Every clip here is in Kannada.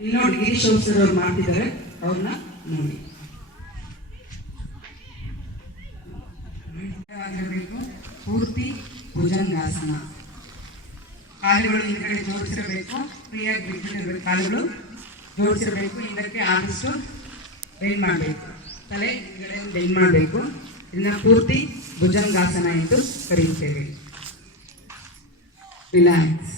ಇಲ್ಲಿ ನೋಡಿ ಗಿರೀಶ್ ಸರ್ ಮಾಡ್ತಿದ್ದಾರೆ ಅವ್ರನ್ನ ನೋಡಿ. ಪೂರ್ತಿ ಭುಜಂಗಾಸನ. ಕಾಲುಗಳು ಹಿಂದ್ಗಡೆ ಜೋಡಿಸಿರಬೇಕು, ಫ್ರೀಯಾಗಿ ಬಿಟ್ಟಿರಬೇಕು ಕಾಲುಗಳು ಜೋಡಿಸಿರಬೇಕು. ಇದಕ್ಕೆ ಆದಷ್ಟು ಬೆಂಡ್ ಮಾಡಬೇಕು. ತಲೆ ಹಿಂದ್ಗಡೆ ಬೆಂಡ್ ಮಾಡಬೇಕು. ಇದನ್ನ ಪೂರ್ತಿ ಭುಜಂಗಾಸನ ಎಂದು ಕರೆಯುತ್ತೇವೆ. ರಿಲ್ಯಾಕ್ಸ್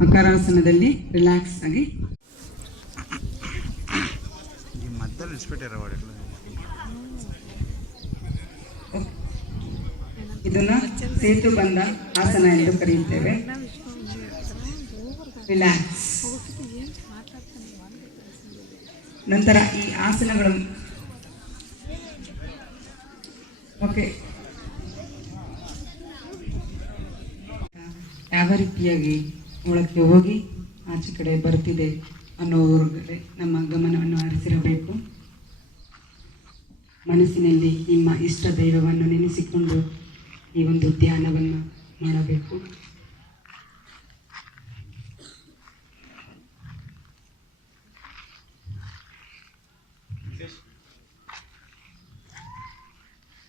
ಮಕರಾಸನದಲ್ಲಿ ರಿಲ್ಯಾಕ್ಸ್ ಆಗಿ. ಇದನ್ನ ಸೇತು ಬಂದ ಆಸನ ಎಂದು ಕರೆಯುತ್ತೇವೆ. ರಿಲ್ಯಾಕ್ಸ್ ನಂತರ ಈ ಆಸನಗಳು. ಓಕೆ. ಯಾವ ರೀತಿಯಾಗಿ ಒಳಕ್ಕೆ ಹೋಗಿ ಆಚೆ ಕಡೆ ಬರ್ತಿದೆ ಅನ್ನೋವ್ರಿಗೆ ನಮ್ಮ ಗಮನವನ್ನು ಹರಿಸಿರಬೇಕು. ಮನಸ್ಸಿನಲ್ಲಿ ನಿಮ್ಮ ಇಷ್ಟ ದೈವವನ್ನು ನೆನೆಸಿಕೊಂಡು ಈ ಒಂದು ಧ್ಯಾನವನ್ನು ಮಾಡಬೇಕು.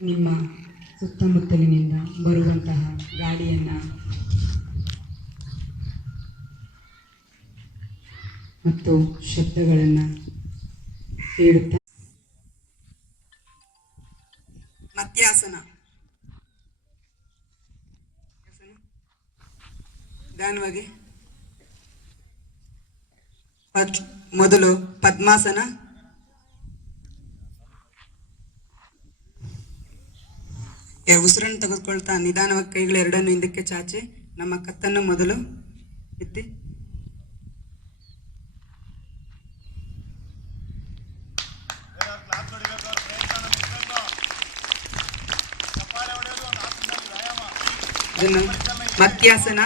ನಿಮ್ಮ ಸುತ್ತಮುತ್ತಲಿನಿಂದ ಬರುವಂತಹ ಗಾಳಿಯನ್ನು ಮತ್ತು ಶಬ್ದಗಳನ್ನು ಹೇಳುತ್ತಾ ಮತ್ಯಾಸನ. ನಿಧಾನವಾಗಿ ಮೊದಲು ಪದ್ಮಾಸನ. ಉಸಿರನ್ನು ತೆಗೆದುಕೊಳ್ತಾ ನಿಧಾನವಾಗಿ ಕೈಗಳು ಎರಡನ್ನು ಹಿಂದಕ್ಕೆ ಚಾಚಿ, ನಮ್ಮ ಕತ್ತನ್ನು ಮೊದಲು ಎತ್ತಿ ಇದನ್ನು ಮತ್ಯಾಸನ.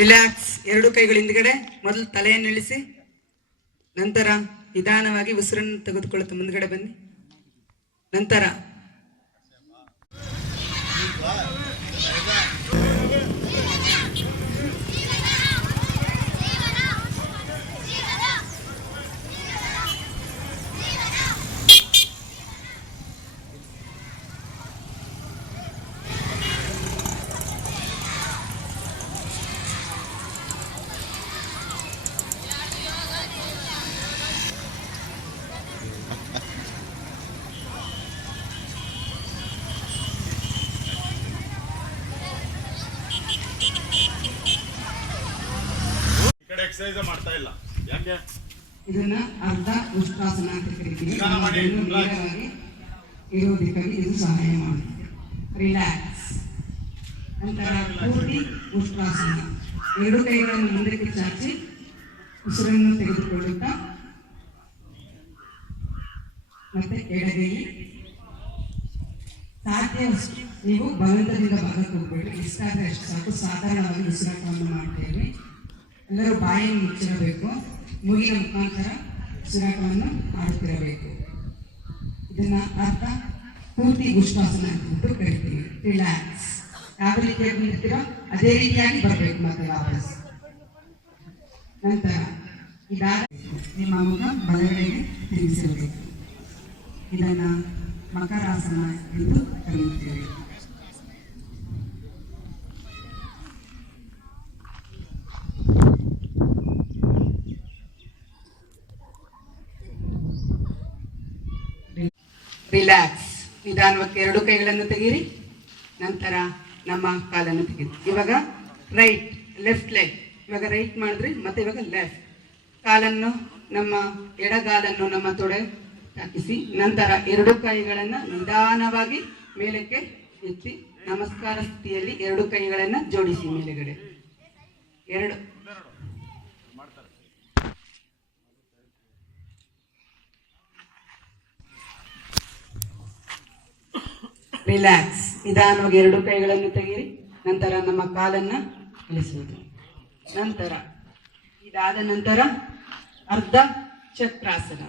ರಿಲ್ಯಾಕ್ಸ್ ಎರಡು ಕೈಗಳ ಹಿಂದ್ಗಡೆ ಮೊದಲು ತಲೆಯನ್ನು ಇಳಿಸಿ, ನಂತರ ನಿಧಾನವಾಗಿ ಉಸಿರನ್ನು ತೆಗೆದುಕೊಳ್ಳುತ್ತಾ ಮುಂದ್ಗಡೆ ಬನ್ನಿ. ನಂತರ. ಎಕ್ಸರ್ಸೈಸ್ ಮಾಡ್ತಾ ಇಲ್ಲ. ಯಾಕೆ? ಇದನ್ನ ಅರ್ಧ ಉಷ್ಟಾಸನ ಅಂತ ಕರಿತೀವಿ. ಇರೋದಕ್ಕಾಗಿ ಇದು ಸಹಾಯ ಮಾಡುತ್ತೆ. ರಿಲ್ಯಾಕ್ಸ್ ನಂತರ ಪೂರ್ತಿ ಉಷ್ಟಾಸನ ಎರಡು ಕೈಗಳನ್ನು ಮುಂದಕ್ಕೆ ಚಾಚಿ ಉಸಿರನ್ನು ತೆಗೆದುಕೊಳ್ಳುತ್ತಾ ಮತ್ತೆ ಎಡಗೈ. ಸಾಧ್ಯವಷ್ಟು ನೀವು ಬಲದಿಂದ ಭಾಗಕ್ಕೆ ಹೋಗ್ಬೇಡಿ. ಎಷ್ಟಾದ್ರೆ ಅಷ್ಟು ಸಾಕು. ಸಾಧಾರಣವಾಗಿ ಉಸಿರಾಟವನ್ನು ಮಾಡ್ತೇವೆ ಎಲ್ಲರೂ ಬಾಯಿಯನ್ನು ಮುಚ್ಚಿರಬೇಕು, ಮೂಗಿನ ಮುಖಾಂತರ ಉಸಿರಾಟವನ್ನು ಆಡುತ್ತಿರಬೇಕು. ಇದನ್ನ ಅರ್ಥ ಪೂರ್ತಿ ಉಷ್ಣಾಸನ ಅಂತ ಕರಿತೀವಿ. ರಿಲ್ಯಾಕ್ಸ್ ಯಾವ ರೀತಿಯಾಗಿ ನಿಂತಿರೋ ಅದೇ ರೀತಿಯಾಗಿ ಬರಬೇಕು ಮತ್ತೆ ವಾಪಸ್. ನಂತರ ಇದಾದ ನಿಮ್ಮ ಮುಖ ಬಲಗಡೆಗೆ ತಿರುಗಿಸಿರಬೇಕು. ಇದನ್ನ ಮಕರಾಸನ ಎಂದು ಕರೆಯುತ್ತೇವೆ ರಿಲ್ಯಾಕ್ಸ್. ನಿಧಾನವಾಗಿ ಎರಡು ಕೈಗಳನ್ನು ತೆಗೀರಿ, ನಂತರ ನಮ್ಮ ಕಾಲನ್ನು ತೆಗೀರಿ. ಇವಾಗ ರೈಟ್, ಲೆಫ್ಟ್ ಲೆಗ್. ಇವಾಗ ರೈಟ್ ಮಾಡಿದ್ರಿ, ಮತ್ತೆ ಇವಾಗ ಲೆಫ್ಟ್. ಕಾಲನ್ನು, ನಮ್ಮ ಎಡಗಾಲನ್ನು ನಮ್ಮ ತೊಡೆ ತಾಕಿಸಿ ನಂತರ ಎರಡು ಕೈಗಳನ್ನು ನಿಧಾನವಾಗಿ ಮೇಲಕ್ಕೆ ಎತ್ತಿ, ನಮಸ್ಕಾರ ಸ್ಥಿತಿಯಲ್ಲಿ ಎರಡು ಕೈಗಳನ್ನು ಜೋಡಿಸಿ ಮೇಲೆಗಡೆ. ಎರಡು. ರಿಲ್ಯಾಕ್ಸ್ ನಿಧಾನವಾಗಿ ಎರಡು ಕೈಗಳನ್ನು ತೆಗೆಯಿರಿ. ನಂತರ ನಮ್ಮ ಕಾಲನ್ನು ಇಳಿಸುವುದು. ನಂತರ ಇದಾದ ನಂತರ ಅರ್ಧ ಚಕ್ರಾಸನ.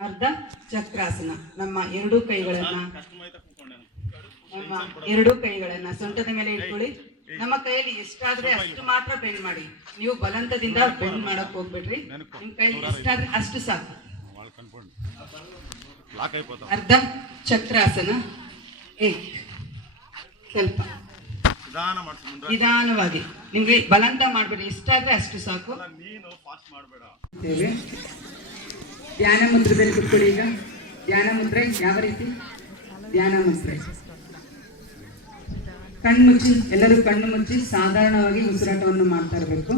ಅರ್ಧ ಚಕ್ರಾಸನ. ನಮ್ಮ ಎರಡು ಕೈಗಳನ್ನು ನಮ್ಮ ಎರಡು ಕೈಗಳನ್ನು ಸೊಂಟದ ಮೇಲೆ ಇಟ್ಕೊಳ್ಳಿ. ನಮ್ಮ ಕೈಯಲ್ಲಿ ಎಷ್ಟಾದ್ರೆ ಅಷ್ಟು ಮಾತ್ರ ಬೆಂಡ್ ಮಾಡಿ. ನೀವು ಬಲಂತದಿಂದ ಬೆಂಡ್ ಮಾಡಕ್ ಹೋಗ್ಬಿಡ್ರಿ. ನಿಮ್ ಕೈಯಲ್ಲಿ ಎಷ್ಟಾದ್ರೆ ಅಷ್ಟು ಸಾಕು. ಅರ್ಧ ಚಕ್ರಾಸನ. ಸ್ವಲ್ಪ. ನಿಧಾನವಾಗಿ. ನಿಮ್ಗೆ ಬಲಂತ ಮಾಡ್ಬೇಡಿ. ಎಷ್ಟಾದ್ರೆ ಅಷ್ಟು ಸಾಕು. ಧ್ಯಾನ ಮುದ್ರದಲ್ಲಿ ಕುತ್ಕೊಳ್ಳಿ ಈಗ. ಧ್ಯಾನ ಮುದ್ರೆ ಯಾವ ರೀತಿ? ಧ್ಯಾನ ಮುದ್ರೆ ಕಣ್ಣು ಮುಚ್ಚಿ ಎಲ್ಲರೂ ಕಣ್ಣು ಮುಚ್ಚಿ ಸಾಧಾರಣವಾಗಿ ಉಸಿರಾಟವನ್ನು ಮಾಡ್ತಾ ಇರಬೇಕು.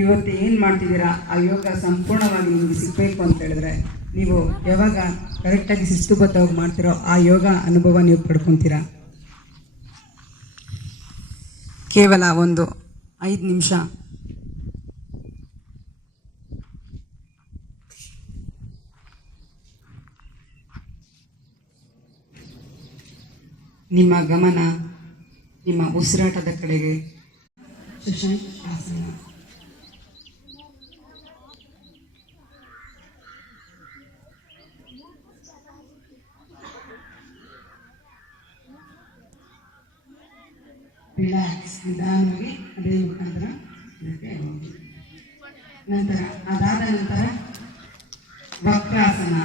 ಇವತ್ತು ಏನು ಮಾಡ್ತಿದ್ದೀರಾ? ಆ ಯೋಗ ಸಂಪೂರ್ಣವಾಗಿ ನಿಮಗೆ ಸಿಗಬೇಕು ಅಂತ ಹೇಳಿದ್ರೆ, ನೀವು ಯಾವಾಗ ಕರೆಕ್ಟಾಗಿ ಶಿಸ್ತುಬದ್ಧವಾಗಿ ಮಾಡ್ತಿರೋ ಆ ಯೋಗ ಅನುಭವ ನೀವು ಪಡ್ಕೊತೀರಾ? ಕೇವಲ ಒಂದು ಐದು ನಿಮಿಷ. ನಿಮ್ಮ ಗಮನ ನಿಮ್ಮ ಉಸಿರಾಟದ ಕಡೆಗೆ. ಶಶಾಂಕ್, ಆಸನ ರಿಲ್ಯಾಕ್ಸ್ ನಿಧಾನವಾಗಿ ಅದೇ ಮುಖಾಂತರ ಇದಕ್ಕೆ ಹೋಗಿ. ನಂತರ ಅದಾದ ನಂತರ ವಕ್ರಾಸನ.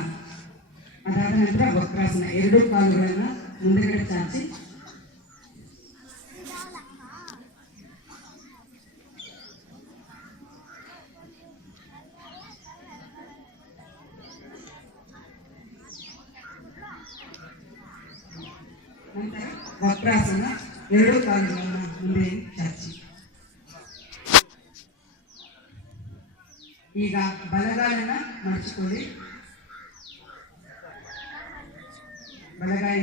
ಅದಾದ ನಂತರ ವಕ್ರಾಸನ. ಎರಡೂ ಕಾಲುಗಳನ್ನು ಮುಂದೆಗಡೆ ಚಾಚಿ. ನಂತರ ವಕ್ರಾಸನ ಎರಡು ಕಾಲುಗಳನ್ನು ಮುಂದೆ ಚಾಚಿ ಈಗ ಬಲಗಾಲನ್ನ ಮಡಚಿಕೊಳ್ಳಿ ಬಲಗಾಲ